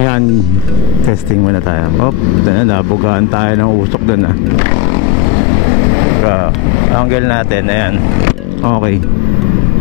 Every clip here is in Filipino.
Ayan, testing muna tayo. Nabugaan tayo ng usok dun ah. Angle natin, ayan. Okay.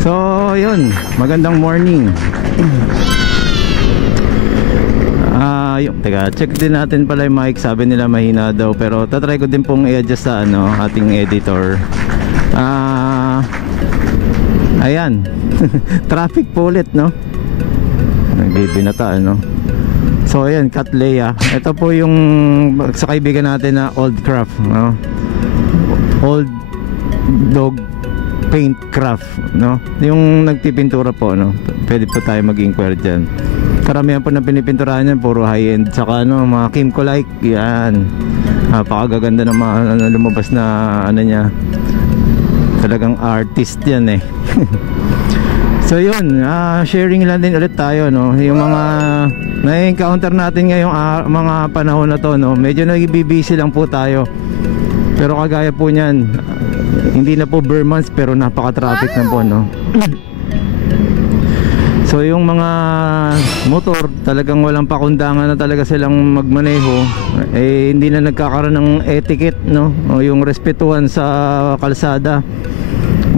So, yun, magandang morning. Teka, check din natin pala yung mic. Sabi nila mahina daw, pero tatry ko din pong i-adjust sa ating editor. Ayan. Traffic po ulit, no? Nagbibinata, So ayan, Cattleya. Ito po yung sa kaibigan natin na Old Craft, no? Old Dog Paint Craft, no? Yung nagpipintura po, no? Pwede po tayo mag-inquire dyan. Karamihan po na pinipinturahan yan, puro high-end. Saka mga Kimco-like, yan. Napakagaganda ng mga lumabas na niya. Talagang artist yan eh. So yun, sharing lang din ulit tayo, no? Yung mga na-encounter natin ngayong mga panahon na to, no? Medyo nag-busy lang po tayo. Pero kagaya po niyan, hindi na po bare months pero napaka-traffic na po, no? So yung mga motor, talagang walang pakundangan na talaga silang magmaneho. Hindi na nagkakaroon ng etiquette, no? O yung respetuhan sa kalsada.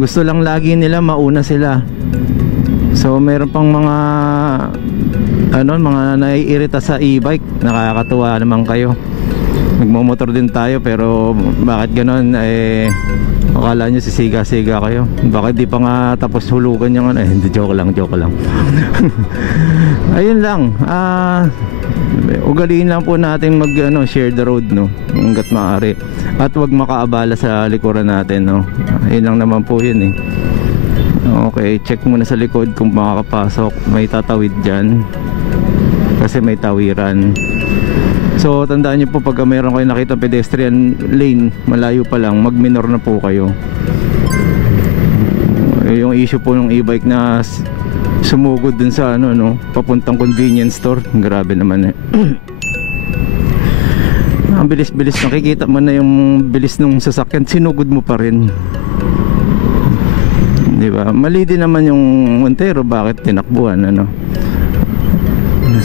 Gusto lang lagi nila mauna sila. So meron pang mga mga naiirita sa e-bike. Nakakatuwa naman kayo. Nagmumotor din tayo pero bakit ganoon? Akala nyo sisiga-siga kayo. Bakit di pa nga tapos hulugan yung hindi, joke lang. Ayun lang. Ugaliin lang po natin share the road, no? Hanggat maaari. At wag makaabala sa likuran natin, no? Ayun lang naman po yun eh. Okay, check muna sa likod kung makakapasok. May tatawid dyan kasi may tawiran. So tandaan nyo po, pag mayroon kayo nakita pedestrian lane malayo pa lang, mag-minor na po kayo. Yung issue po ng e-bike na sumugod dun sa papuntang convenience store, grabe naman eh. Ang bilis-bilis, nakikita mo na yung bilis ng sasakyan, sinugod mo pa rin, di ba? Mali din naman yung Montero, bakit tinakbuhan,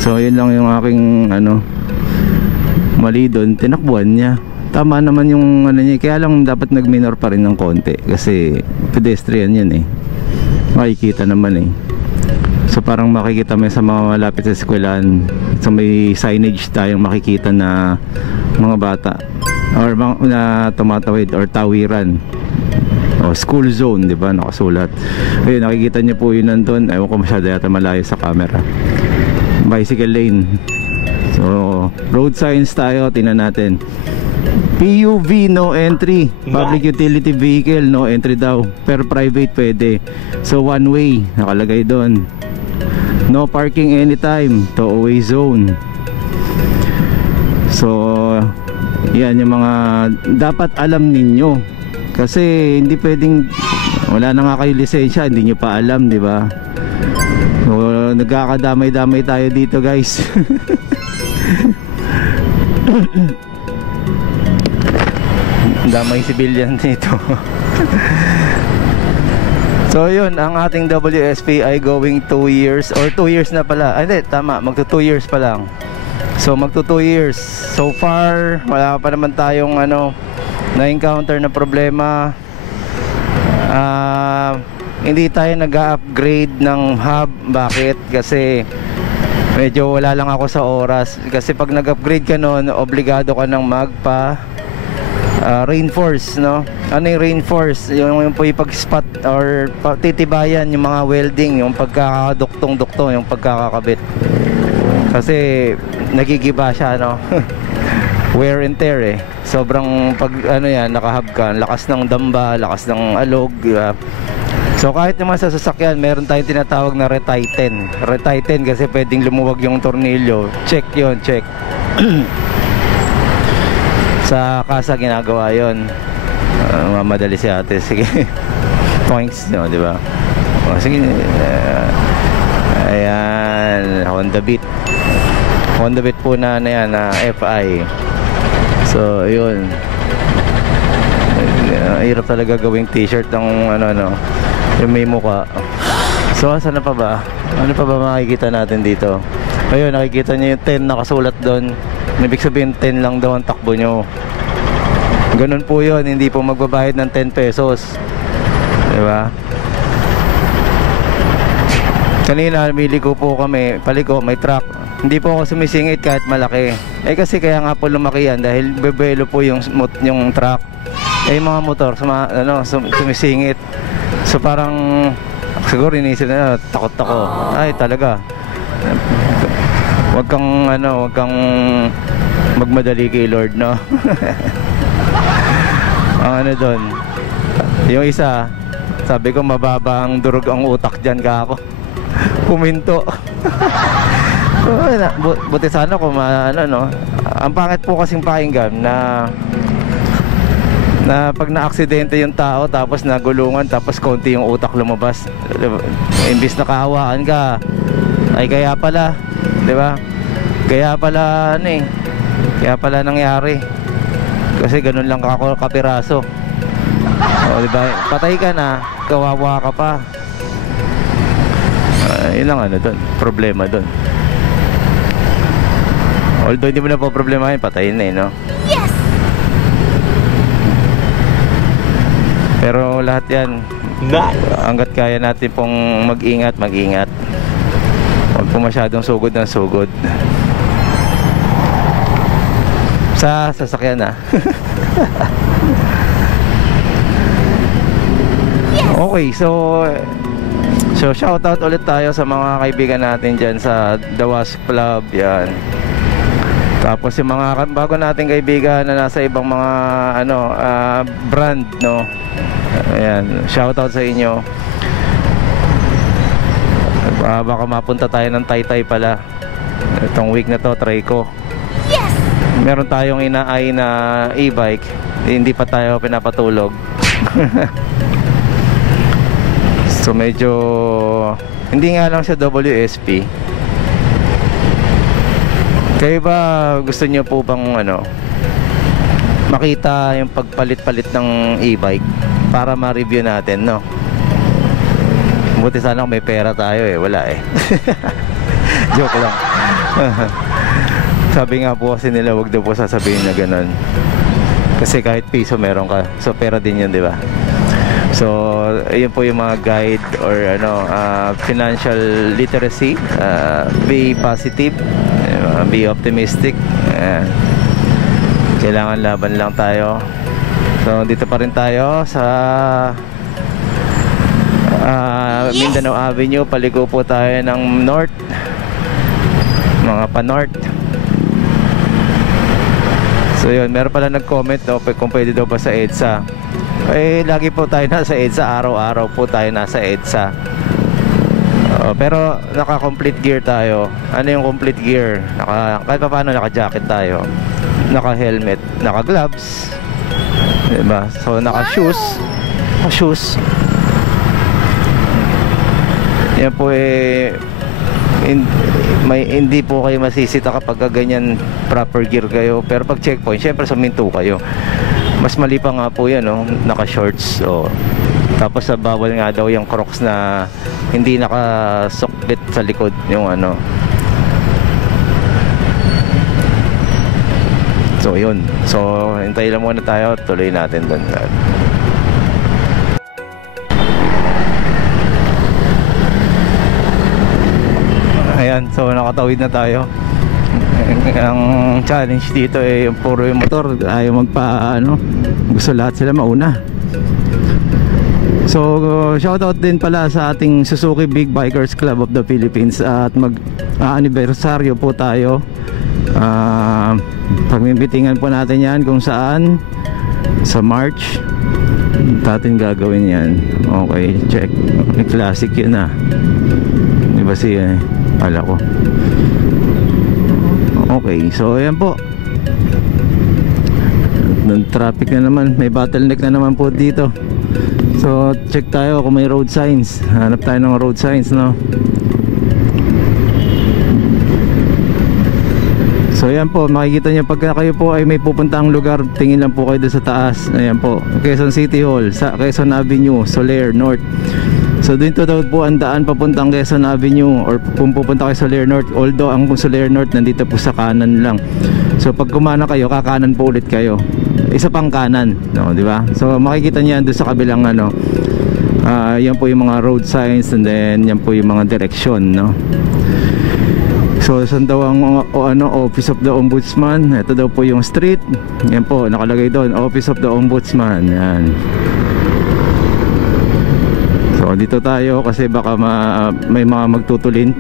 So yun lang yung aking mali doon, tinakbuhan niya. Tama naman yung niya, kaya lang dapat nag-minor pa rin ng konti kasi pedestrian yan eh, makikita naman eh. So parang makikita mo sa mga malapit sa eskwelahan, so may signage tayong makikita na mga bata or na tumatawid or tawiran o school zone, di ba, nakasulat. Ayun, nakikita niyo po yun nandun. Ewan ko, masyado yata malayo sa camera. Bicycle lane. So road signs tayo, tingnan natin. PUV no entry, public utility vehicle no entry daw, per private pwede. So one way nakalagay doon. No parking anytime, towaway zone. So yan yung mga dapat alam ninyo, kasi hindi pwedeng wala na nga kayo lisensya, hindi nyo pa alam, di ba? So nagkakadamay-damay tayo dito, guys. Damay civilian dito. So yun, ang ating WSP ay going 2 years or 2 years na pala. Ay hindi, tama, magto 2 years pa lang. So magto 2 years. So far wala pa naman tayong na-encounter na problema. Hindi tayo nag-upgrade ng hub. Bakit? Kasi medyo wala lang ako sa oras. Kasi pag nag-upgrade ka nun, obligado ka ng reinforce, no? Ano yung reinforce? Yung po ipag-spot or titibayan yung mga welding, yung pagkakaduktong-duktong, yung pagkakakabit. Kasi nagigiba siya, no? Wear and tear eh. Sobrang pag nakahub ka, lakas ng damba, lakas ng alog, diba? So kahit naman sa sasakyan, meron tayong tinatawag na retighten. Retighten kasi pwedeng lumuwag yung tornilyo. Check yon, check. Sa kasa ginagawa yon. Mamadali si ate. Sige. Points, no, di ba? Sige. Ayan, Honda Beat. Honda Beat po na yan, na FI. So, yun. Hirap talaga gawing t-shirt ng yung may muka. So, saan na pa ba? Ano pa ba makikita natin dito? Ayun, nakikita nyo yung 10 nakasulat doon. Ibig sabihin 10 lang daw ang takbo nyo. Ganun po yun, hindi po magbabayad ng 10 pesos. Diba? Kanina, miliko po kami, paliko, may truck. Hindi po ako sumisingit kahit malaki. Eh kasi kaya nga po lumaki yan dahil bebelo po yung truck. Eh yung mga motor, sumisingit. So parang, siguro inisip na, takot ako. Ay talaga. Wag kang magmadali kay Lord, no? Ang doon, yung isa, sabi ko mababa ang durog ang utak dyan ka ako. Puminto. Buti sana kung ang pangit po kasing pakinggan na pag na-aksidente yung tao tapos nagulungan tapos konti yung utak lumabas. Imbis na kahawaan ka, ay kaya pala, di ba? Kaya pala kaya pala nangyari. Kasi ganun lang kapiraso. O, di ba? Patay ka na, kawawa ka pa. Yun lang doon, problema doon. Although hindi mo na po problemahin, patayin na no? Yes! Pero lahat yan, hanggat kaya natin pong mag-ingat. Huwag po masyadong sugod ng sugod. Sa sasakyan na. Okay, so shoutout ulit tayo sa mga kaibigan natin dyan sa The Wasp Club, yan. Tapos yung mga bago nating kaibigan na nasa ibang mga brand, no. Ayan, shoutout sa inyo. Baka mapunta tayo ng Taytay pala. Itong week na to, try ko. Yes! Meron tayong inaay na e-bike, hindi pa tayo pinapatulog. So medyo hindi nga lang siya WSP. Kayo ba gusto niyo po bang makita yung pagpalit-palit ng e-bike para ma-review natin, no? Buti sana kung may pera tayo wala Joke lang. Sabi nga po kasi nila wag daw po sasabihin na ganun. Kasi kahit piso meron ka, so pera din yun, di ba? So ayun po yung mga guide or financial literacy. Be positive, be optimistic. Kailangan laban lang tayo. So dito pa rin tayo sa Mindanao Avenue. Paliko po tayo ng north, mga pa-north. So yun, meron pala nag-comment kung pwede daw ba sa EDSA. Lagi po tayo nasa EDSA, araw-araw po tayo nasa EDSA. Pero naka-complete gear tayo. Ano yung complete gear? Kahit pa paano naka-jacket tayo, naka-helmet, naka-gloves, diba? So naka-shoes. Shoes. Yan po hindi po kayo masisita kapag ganyan proper gear kayo. Pero pag checkpoint, syempre suminto kayo. Mas mali pa nga po yan, no? Naka-shorts. Tapos bawal nga daw yung Crocs na hindi nakasukbit sa likod yung So yun. So hintay lang muna tayo, tuloy natin doon. Ayan, so nakatawid na tayo. Ang challenge dito yung puro yung motor, ayaw gusto lahat sila mauna. So shoutout din pala sa ating Suzuki Big Bikers Club of the Philippines. At mag-anibersaryo po tayo. Pagmimitingan po natin yan kung saan. Sa March natin gagawin yan. Okay, check. Classic yun diba ala ko. Okay, so ayan po. Traffic na naman, may bottleneck na naman po dito. So check tayo kung may road signs. Hanap tayo ng road signs, no? So ayan po, makikita nyo pagka kayo po ay may pupuntang lugar, tingin lang po kayo doon sa taas. Ayan po, Quezon City Hall, Quezon Avenue, Soler North. So dito daw po ang daan papuntang Quezon Avenue or kung pupunta kayo sa Soler North, although ang Soler North nandito po sa kanan lang. So pag kumana kayo, kakanan po ulit kayo. Isa pang kanan, no, di ba? So makikita niyo doon sa kabilang ano, yan po yung mga road signs, and then yan po yung mga direksyon, no. So saan daw ang Office of the Ombudsman? Ito daw po yung street. Yan po, nakalagay doon, Office of the Ombudsman. Yan. So dito tayo kasi baka may mga magtutulin.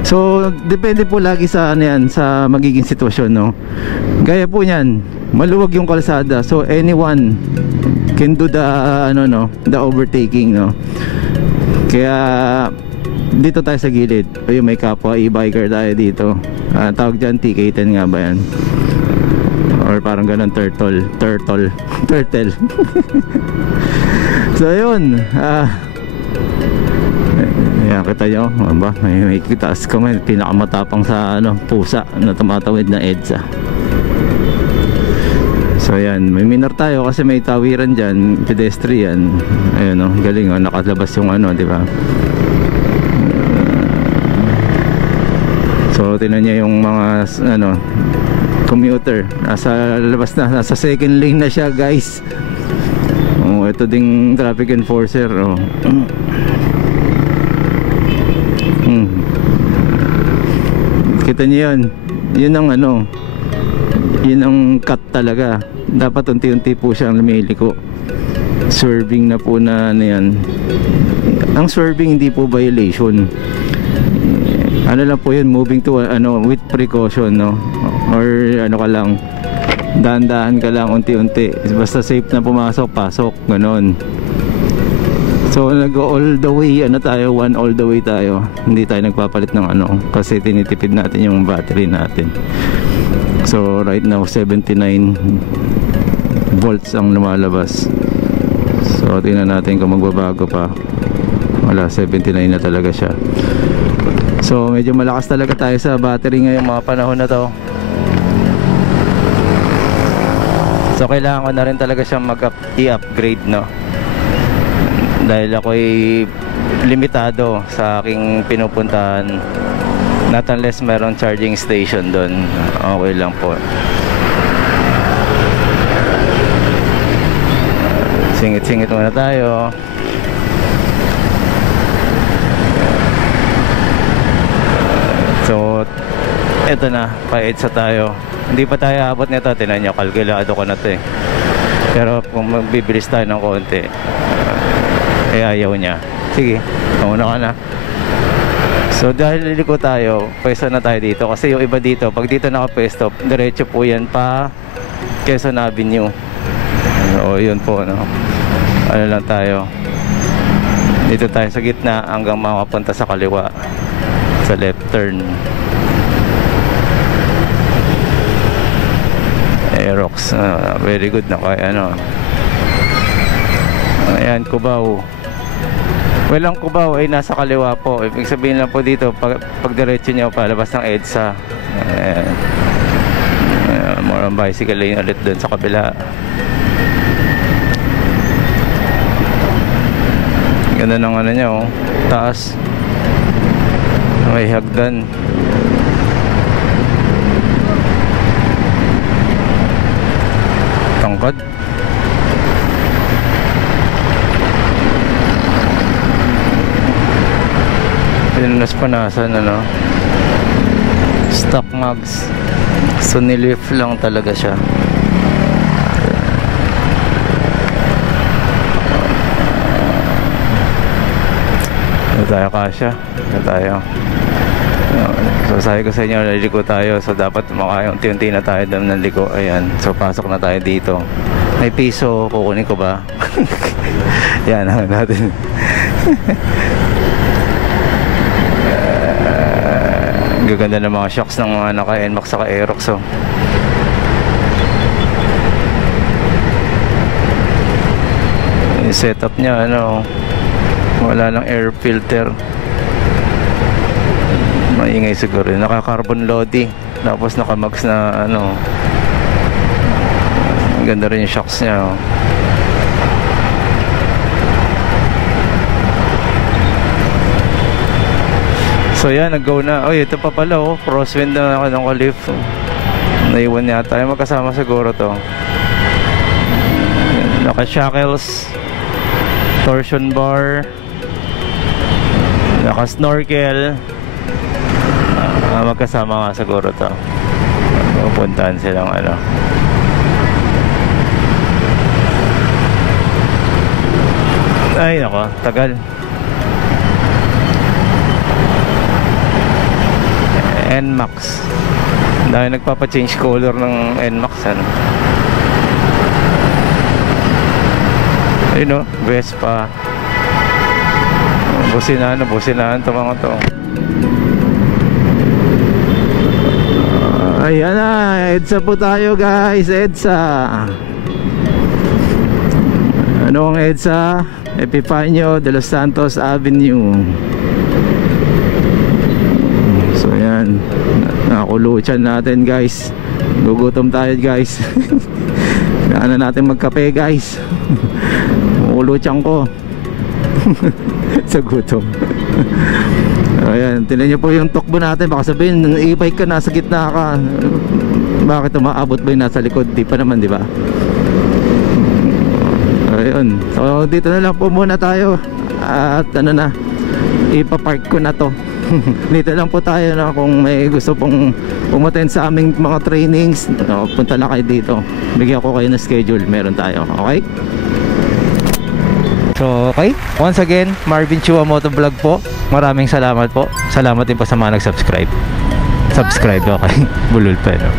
So depende po lagi sa ano yan, sa magiging sitwasyon, no. Gaya po niyan, maluwag yung kalsada. So anyone can do the the overtaking, no. Kaya dito tayo sa gilid. Ayun, may kapwa e-biker tayo dito. Tawag dyan TK10 nga ba yan? Or parang ganun, turtle. So ayun, yan, kita nyo ba? May taas ko, may pinakamatapang sa pusa na tumatawid na EDSA. So yan, may minor tayo kasi may tawiran dyan, pedestrian. Ayun, galing, nakalabas yung di ba? So tinan niya yung mga commuter, nasa labas na, nasa second lane na siya, guys. Ito ding traffic enforcer, Kita niyo yun ang yun ang cut talaga. Dapat unti-unti po siyang lumiliko. Swerving na po na yan. Ang swerving hindi po violation. Ano lang po yun, moving to with precaution, no? Or ka lang, dahan-dahan ka lang unti-unti. Basta safe na pumasok, pasok, ganon. So nag-go all the way, tayo, one all the way tayo. Hindi tayo nagpapalit ng kasi tinitipid natin yung battery natin. So right now 79 volts ang lumalabas. So tingnan natin kung magbabago pa. Wala, 79 na talaga siya. So medyo malakas talaga tayo sa battery ngayong mga panahon na to. So kailangan ko na rin talaga siyang i-upgrade, no? Dahil ako'y limitado sa aking pinupuntahan. Not unless meron charging station doon, okay lang po. Singit-singit muna tayo. So eto na, pa-EDSA tayo. Hindi pa tayo abot nito, tinan nyo, kalkulado ko na to eh. Pero kung magbibilis tayo ng konti, ayaw niya. Sige, mauna ka na. So dahil liliko tayo, pwesto na tayo dito. Kasi yung iba dito, pag dito nakapwesto, diretso po yan pa Quezon Avenue. So yun po, no? Ano lang tayo, dito tayo sa gitna hanggang makapunta sa kaliwa, sa left turn. Aerox, very good na kaya ayan, Cubao. Well, ang Cubao ay nasa kaliwa po. Ibig sabihin lang po dito, pag diretso nyo palabas ng EDSA, more on bicycle lane ulit dun sa kabila. Ganda ng niya, taas, may hagdan. Tangkad. Pinas panasan, stock mags. So nilift lang talaga siya. Tayo kasya, tayo. So sabi ko sa inyo, naliko tayo. So dapat unti-unti na tayo doon ng liko. Ayan, so pasok na tayo dito. May piso, kukunin ko ba? Yan, natin. Gaganda ng mga shocks ng mga naka-NMAX saka Aerox, oh. Yung setup niya, wala nang air filter. Maingay siguro. Naka-carbon lodi. Tapos naka-max na ganda rin yung shocks niya, oh. So yan, nag-go na. Oy, ito pa pala oh, crosswind na ako ng Calif. Naiwan yata, ay magkasama siguro to. Naka-shackles, torsion bar, naka-snorkel. Magkasama nga siguro to. Pupuntahan silang ano. Ay nako, tagal. NMAX. Dahil nagpapa-change color ng NMAX ano. Ayun o, Vespa. Businahan ito mga to. Ayan na, EDSA po tayo guys, EDSA. Ano ang EDSA? Epifanio de los Santos Avenue. So yan, nakakuluchan natin guys. Gugutom tayo guys. Kailangan natin magkape guys. Makuluchan ko sa gutom. Ayan, tingnan nyo po yung tukbo natin. Baka sabihin, e-bike ka, nasa gitna ka. Bakit umaabot ba yung nasa likod? Di pa naman, di ba? Ayun, so dito na lang po muna tayo. At ano na, ipapark ko na to. Dito lang po tayo na kung may gusto pong umattend sa aming mga trainings, no, punta na kayo dito. Bigyan ko kayo ng schedule, meron tayo, okay? So okay, once again, Marvin Chua Motovlog po. Maraming salamat po. Salamat din po sa mga nag-subscribe. Subscribe, okay? Bulol pa, no?